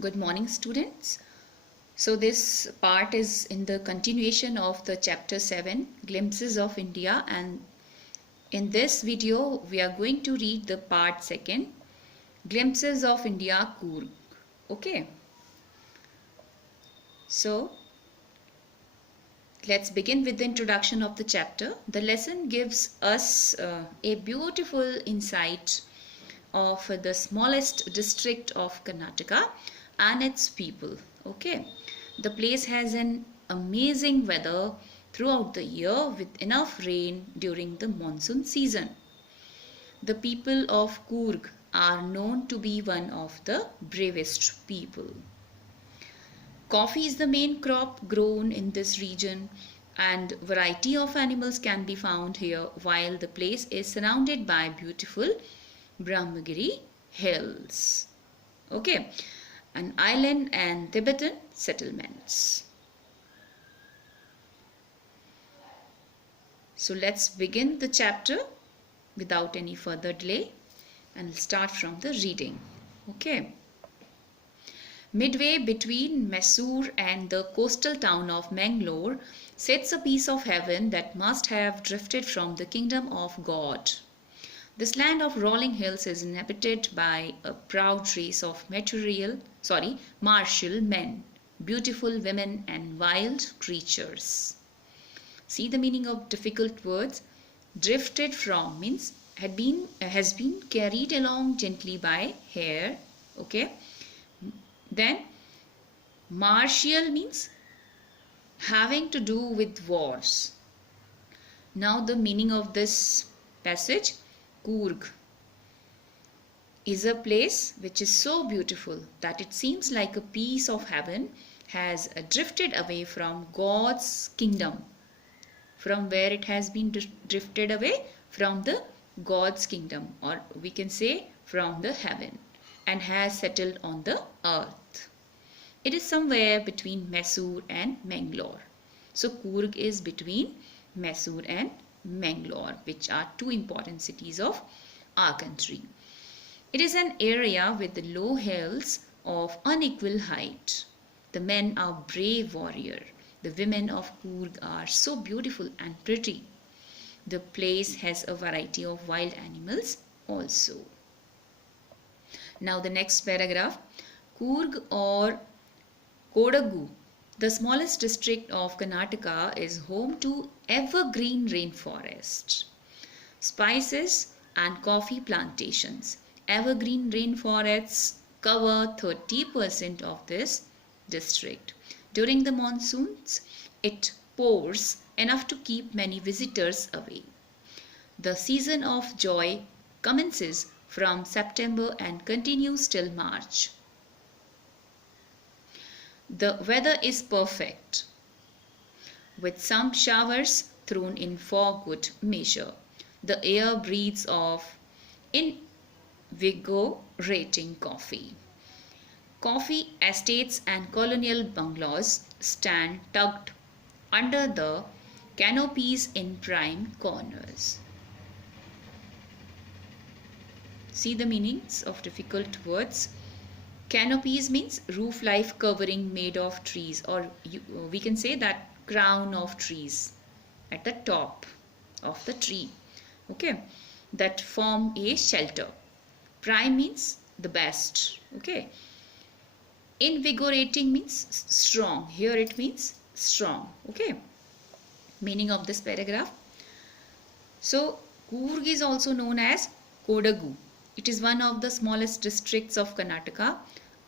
Good morning, students. So this part is in the continuation of the chapter 7, Glimpses of India, and in this video we are going to read the part 2, Glimpses of India, Coorg. Okay. So let's begin with the introduction of the chapter. The lesson gives us a beautiful insight of the smallest district of Karnataka and its people. Okay, the place has an amazing weather throughout the year with enough rain during the monsoon season. The people of Coorg are known to be one of the bravest people. Coffee is the main crop grown in this region, and variety of animals can be found here, while the place is surrounded by beautiful Brahmagiri hills. Okay, an island and Tibetan settlements. So let's begin the chapter without any further delay and start from the reading. Okay. Midway between Mysore and the coastal town of Mangalore sits a piece of heaven that must have drifted from the kingdom of God. This land of rolling hills is inhabited by a proud race of martial men, beautiful women and wild creatures. See the meaning of difficult words. Drifted from means has been carried along gently by hair. Okay. Then martial means having to do with wars. Now the meaning of this passage. Coorg is a place which is so beautiful that it seems like a piece of heaven has drifted away from God's kingdom. From where it has been drifted away? From the God's kingdom, or we can say from the heaven, and has settled on the earth. It is somewhere between Mysore and Mangalore. So Coorg is between Mysore and Mangalore, which are two important cities of our country. It is an area with low hills of unequal height. The men are brave warriors. The women of Coorg are so beautiful and pretty. The place has a variety of wild animals also. Now the next paragraph. Coorg or Kodagu, the smallest district of Karnataka, is home to evergreen rainforest, spices and coffee plantations. Evergreen rainforests cover 30% of this district. During the monsoons, it pours enough to keep many visitors away. The season of joy commences from September and continues till March. The weather is perfect, with some showers thrown in for good measure. The air breathes of invigorating coffee. Coffee estates and colonial bungalows stand tucked under the canopies in prime corners. See the meanings of difficult words. Canopies means roof-like covering made of trees, or we can say that crown of trees at the top of the tree. Okay, that form a shelter. Prime means the best. Okay. Invigorating means strong. Here it means strong. Okay. Meaning of this paragraph. So Coorg is also known as Kodagu. It is one of the smallest districts of Karnataka,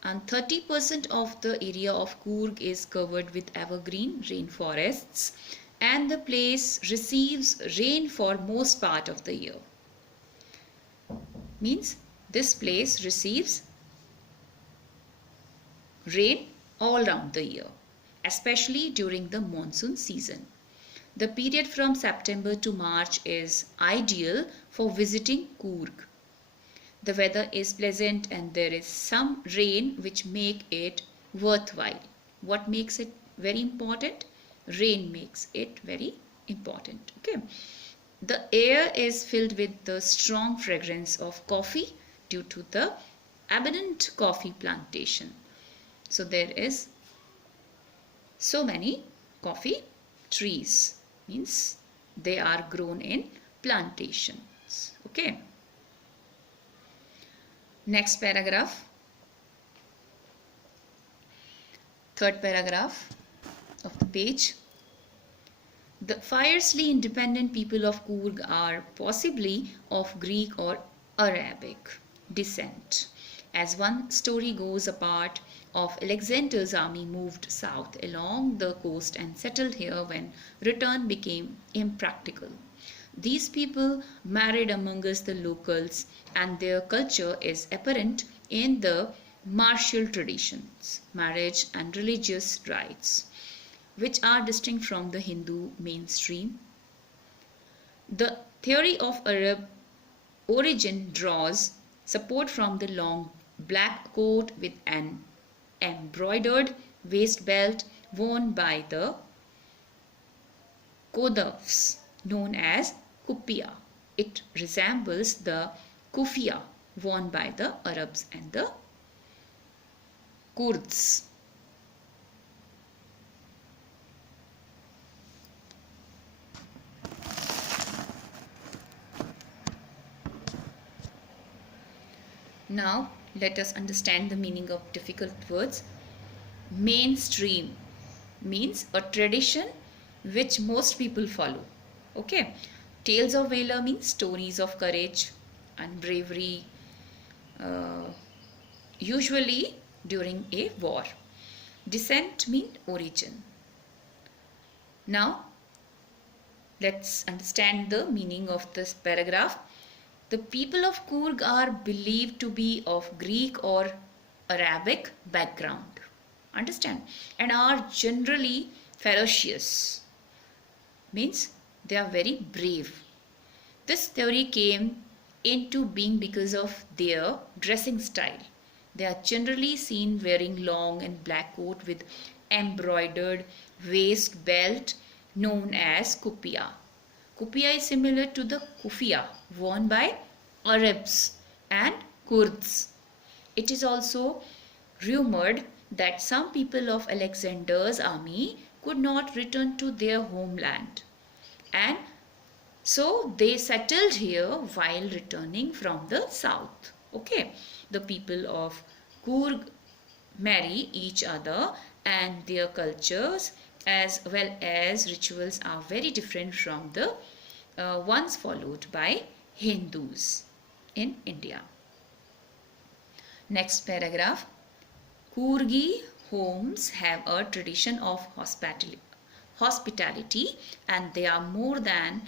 and 30% of the area of Coorg is covered with evergreen rainforests, and the place receives rain for most part of the year. Means this place receives rain all round the year, especially during the monsoon season. The period from September to March is ideal for visiting Coorg. The weather is pleasant and there is some rain which make it worthwhile. What makes it very important? Rain makes it very important. Okay. The air is filled with the strong fragrance of coffee due to the abundant coffee plantation. So there is so many coffee trees, means they are grown in plantations. Okay. Next paragraph, third paragraph of the page. The fiercely independent people of Coorg are possibly of Greek or Arabic descent. As one story goes, a part of Alexander's army moved south along the coast and settled here when return became impractical. These people married amongst the locals, and their culture is apparent in the martial traditions, marriage, and religious rites, which are distinct from the Hindu mainstream. The theory of Arab origin draws support from the long black coat with an embroidered waist belt worn by the Kodavs, known as kupiya. It resembles the kufiya worn by the Arabs and the Kurds. Now let us understand the meaning of difficult words. Mainstream means a tradition which most people follow. Okay. Tales of valor means stories of courage and bravery, usually during a war. Descent means origin. Now let's understand the meaning of this paragraph. The people of Coorg are believed to be of Greek or Arabic background. Understand? And are generally ferocious. Means they are very brave. This theory came into being because of their dressing style. They are generally seen wearing long and black coat with embroidered waist belt known as kupiya. Kupiya is similar to the kufiya worn by Arabs and Kurds. It is also rumored that some people of Alexander's army could not return to their homeland, and so they settled here while returning from the south. Okay, the people of Coorg marry each other, and their cultures as well as rituals are very different from the ones followed by Hindus in India. Next paragraph. Coorgi homes have a tradition of hospitality, and they are more than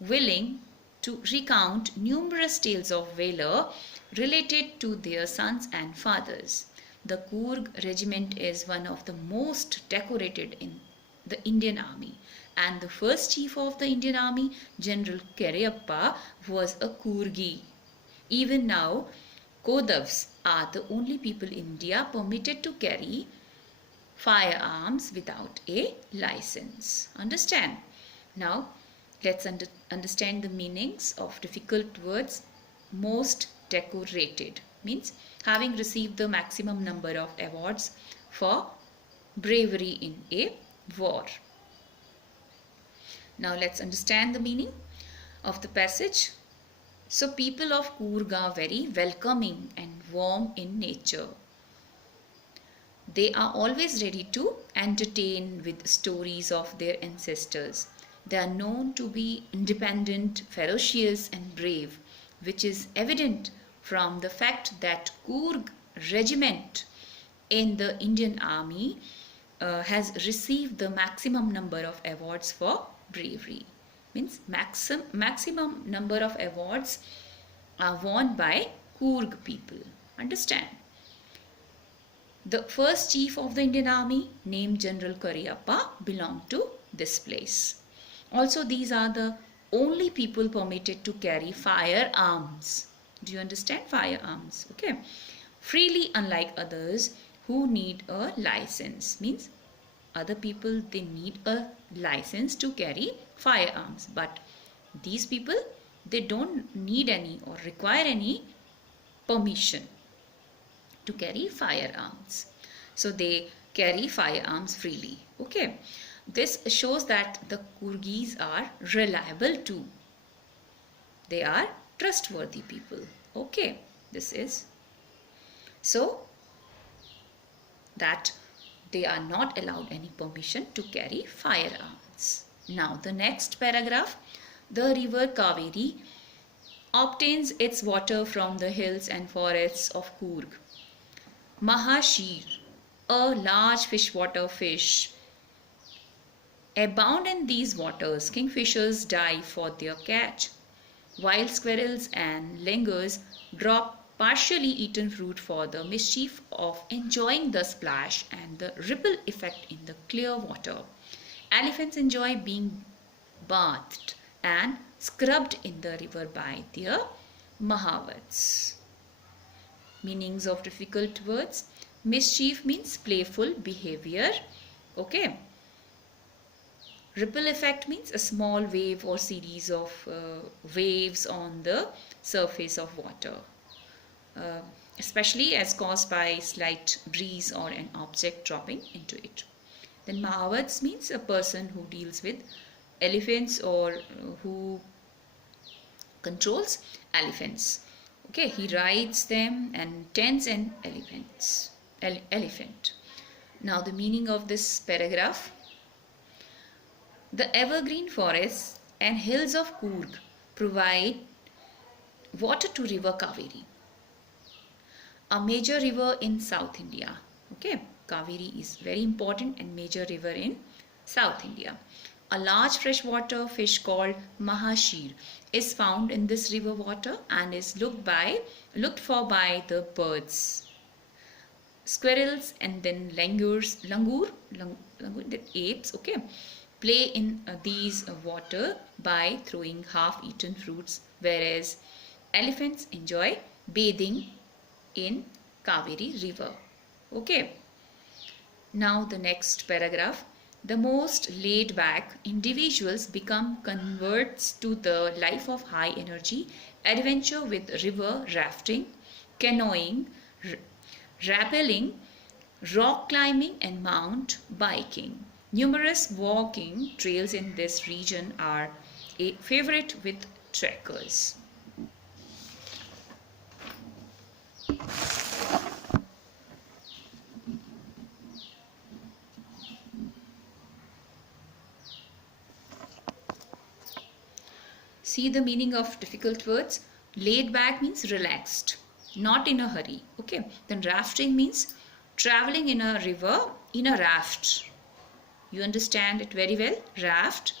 willing to recount numerous tales of valor related to their sons and fathers. The Coorg regiment is one of the most decorated in the Indian army, and the first chief of the Indian army, General Cariappa, was a Coorgi. Even now, Kodavs are the only people in India permitted to carry firearms without a license. Understand? Now, let's understand the meanings of difficult words. Most decorated means having received the maximum number of awards for bravery in a war. Now let's understand the meaning of the passage. So people of Coorg are very welcoming and warm in nature. They are always ready to entertain with stories of their ancestors. They are known to be independent, ferocious and brave, which is evident from the fact that Coorg regiment in the Indian army has received the maximum number of awards for bravery. Means maximum number of awards are won by Coorg people. Understand? The first chief of the Indian army, named General Cariappa, belonged to this place. Also, these are the only people permitted to carry firearms. Do you understand? Firearms. Okay. Freely, unlike others who need a license. Means other people, they need a license to carry firearms, but these people, they don't need any or require any permission to carry firearms. So they carry firearms freely. Okay. This shows that the Coorgis are reliable too. They are trustworthy people. Okay. This is so that they are not allowed any permission to carry firearms. Now the next paragraph. The river Kaveri obtains its water from the hills and forests of Coorg. Mahashir, a large freshwater fish, abound in these waters. Kingfishers dive for their catch. Wild squirrels and langurs drop partially eaten fruit for the mischief of enjoying the splash and the ripple effect in the clear water. Elephants enjoy being bathed and scrubbed in the river by their mahavats. Meanings of difficult words. Mischief means playful behavior. Okay. Ripple effect means a small wave or series of waves on the surface of water, especially as caused by slight breeze or an object dropping into it. Then Mahavats means a person who deals with elephants or who controls elephants. Okay, he rides them and tends an elephant. Now the meaning of this paragraph. The evergreen forests and hills of Coorg provide water to river Kaveri, a major river in South India. Okay, Kaveri is very important and major river in South India. A large freshwater fish called Mahashir is found in this river water and is looked for by the birds. Squirrels and then langur, the apes, okay, play in these water by throwing half-eaten fruits, whereas elephants enjoy bathing in Kaveri river. Okay. Now the next paragraph. The most laid-back individuals become converts to the life of high energy, adventure with river rafting, canoeing, rappelling, rock climbing and mountain biking. Numerous walking trails in this region are a favorite with trekkers. See the meaning of difficult words. Laid back means relaxed, not in a hurry. Okay. Then rafting means traveling in a river in a raft. You understand it very well. Raft.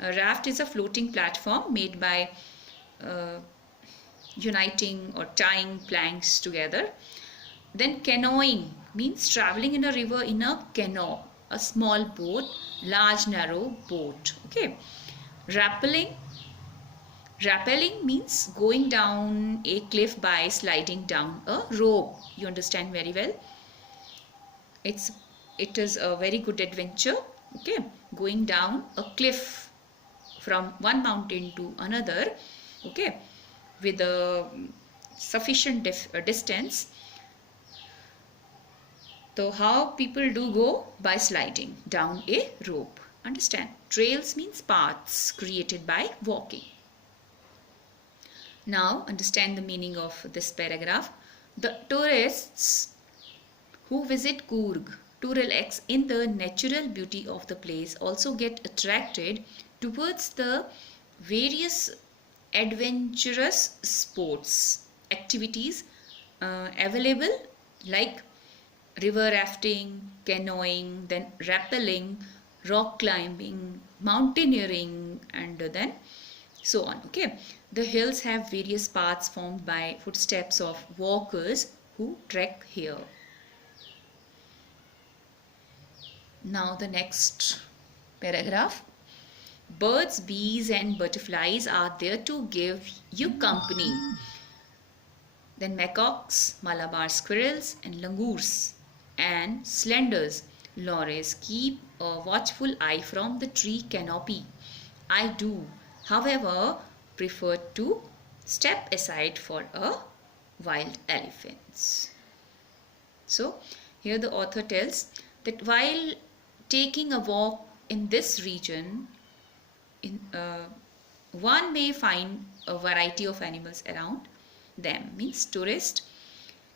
A raft is a floating platform made by uniting or tying planks together. Then canoeing means traveling in a river in a canoe, a small boat, large narrow boat. Okay. Rappelling means going down a cliff by sliding down a rope. You understand very well. It is a very good adventure. Okay, going down a cliff from one mountain to another. Okay, with a sufficient distance. So how people do go? By sliding down a rope. Understand? Trails means paths created by walking. Now understand the meaning of this paragraph. The tourists who visit Coorg to relax in the natural beauty of the place also get attracted towards the various adventurous sports activities available like river rafting, canoeing, then rappelling, rock climbing, mountaineering and then so on. Okay, the hills have various paths formed by footsteps of walkers who trek here. Now the next paragraph. Birds, bees and butterflies are there to give you company. Then macaques, Malabar squirrels and langurs and slenders lores keep a watchful eye from the tree canopy. I do, however, prefer to step aside for a wild elephants. So Here the author tells that while taking a walk in this region, one may find a variety of animals around them. Means tourists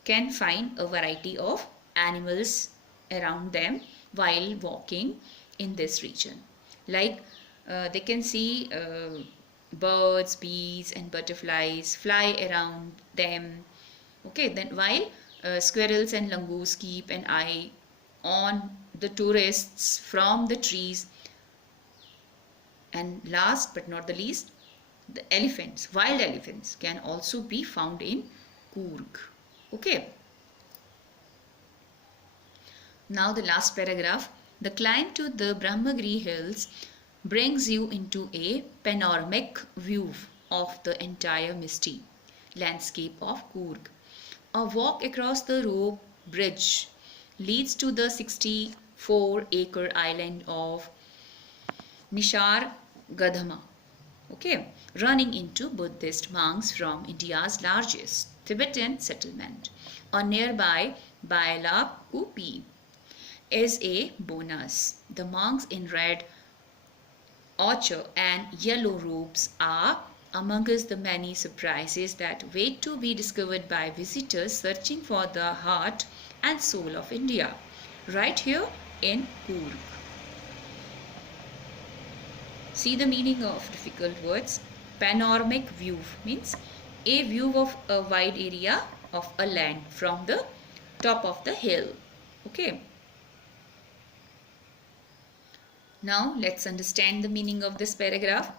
can find a variety of animals around them while walking in this region. Like they can see birds, bees and butterflies fly around them. Okay, then while squirrels and langurs keep an eye on the tourists from the trees. And last but not the least, the elephants, wild elephants can also be found in Coorg. Okay. Now the last paragraph. The climb to the Brahmagiri hills brings you into a panoramic view of the entire misty landscape of Coorg. A walk across the rope bridge leads to the 64-acre island of Nishar Gadhama, okay, running into Buddhist monks from India's largest Tibetan settlement. A nearby Baila Kupi is a bonus. The monks in red ochre and yellow robes are amongst the many surprises that wait to be discovered by visitors searching for the heart and soul of India, right here in Coorg. See the meaning of difficult words. Panoramic view means a view of a wide area of a land from the top of the hill. Okay. Now let's understand the meaning of this paragraph.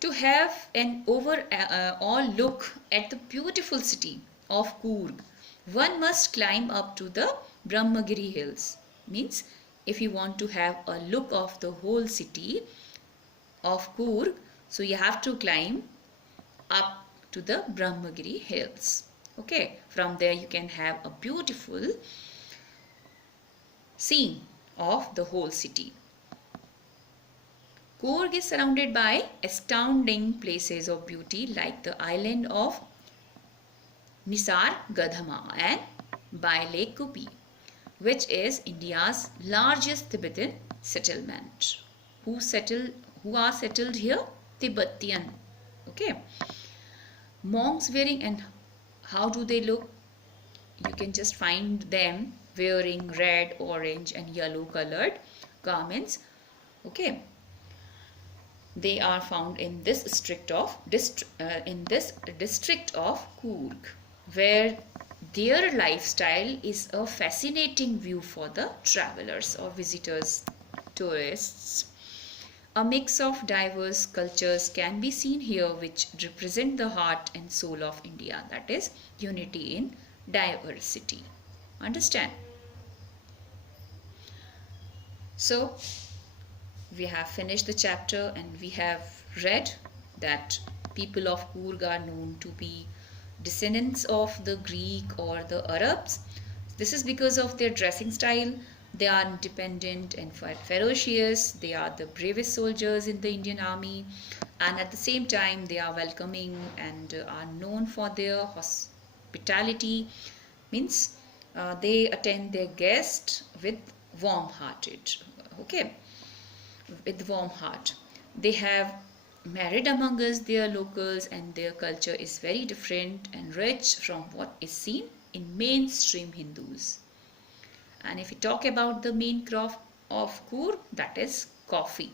To have an overall look at the beautiful city of Coorg, one must climb up to the Brahmagiri hills. Means if you want to have a look of the whole city of Coorg, so you have to climb up to the Brahmagiri hills. Okay, from there you can have a beautiful scene of the whole city. Coorg is surrounded by astounding places of beauty like the island of Nisar Gadhama and Baile Kupi, which is India's largest Tibetan settlement. Who are settled here? Tibetan. Okay. Monks wearing, and how do they look? You can just find them wearing red, orange and yellow colored garments. Okay. They are found in this district of Coorg, where their lifestyle is a fascinating view for the travelers or visitors, tourists. A mix of diverse cultures can be seen here which represent the heart and soul of India, that is unity in diversity. Understand? So we have finished the chapter and we have read that people of Coorg are known to be descendants of the Greek or the Arabs. This is because of their dressing style. They are independent and ferocious. They are the bravest soldiers in the Indian army, and at the same time they are welcoming and are known for their hospitality. Means they attend their guests with warm-hearted. Okay, with warm heart. They have married among us their locals, and their culture is very different and rich from what is seen in mainstream Hindus. And if we talk about the main crop of Coorg, that is coffee.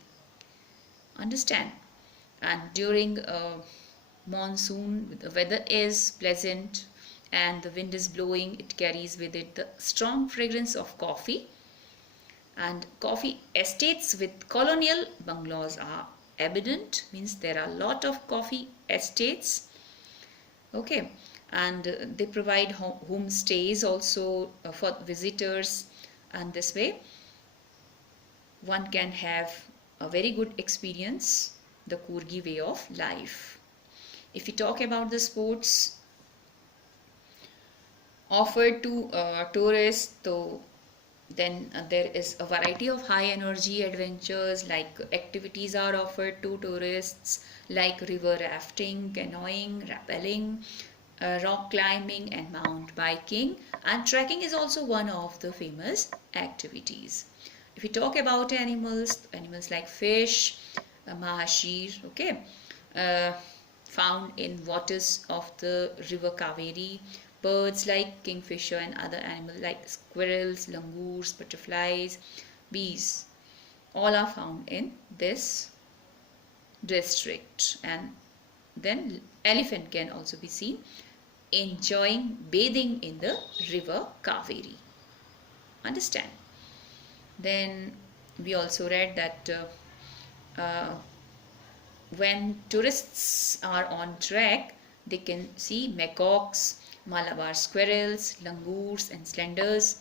Understand? And during monsoon, the weather is pleasant and the wind is blowing, it carries with it the strong fragrance of coffee. And coffee estates with colonial bungalows are abundant, means there are a lot of coffee estates. Okay, and they provide homestays also for visitors, and this way one can have a very good experience the Coorgi way of life. If we talk about the sports offered to tourists, so then there is a variety of high energy adventures, like activities are offered to tourists like river rafting, canoeing, rappelling, rock climbing and mountain biking, and trekking is also one of the famous activities. If we talk about animals like fish, mahashir, okay, uh, found in waters of the river Kaveri, birds like kingfisher and other animals like squirrels, langurs, butterflies, bees, all are found in this district. And then elephant can also be seen enjoying bathing in the river Kaveri. Understand? Then we also read that when tourists are on trek, they can see macaques, Malabar squirrels, langurs, and slenders.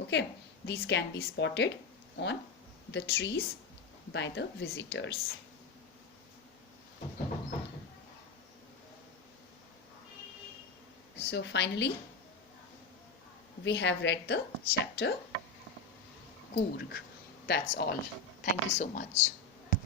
Okay, these can be spotted on the trees by the visitors. So finally, we have read the chapter Coorg. That's all. Thank you so much.